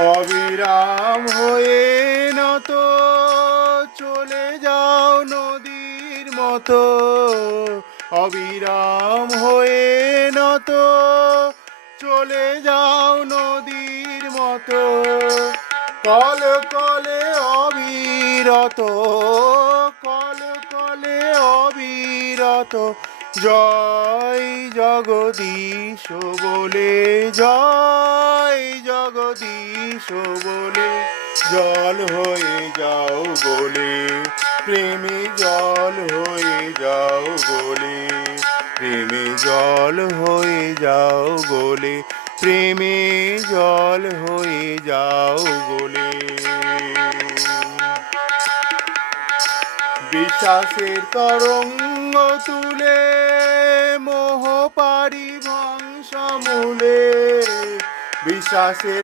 অবিরাম হয়ে নত চলে যাও নদীর মতো, অবিরাম হয়ে নত চলে যাও নদীর মতো, কলে কলে অবিরত, কলে কলে অবিরত, জয় জগদীশ বলে, জয় জগদীশ বলে, জল হয়ে যাও বলে, প্রেমে জল হয়ে যাও বলে, প্রেমে জল হয়ে যাও বলে, প্রেমে জল হয়ে যাও বলে। বিশ্বাসের তরঙ্গ তুলে মোহ পারি ধ্বংসমূলে, বিশ্বাসের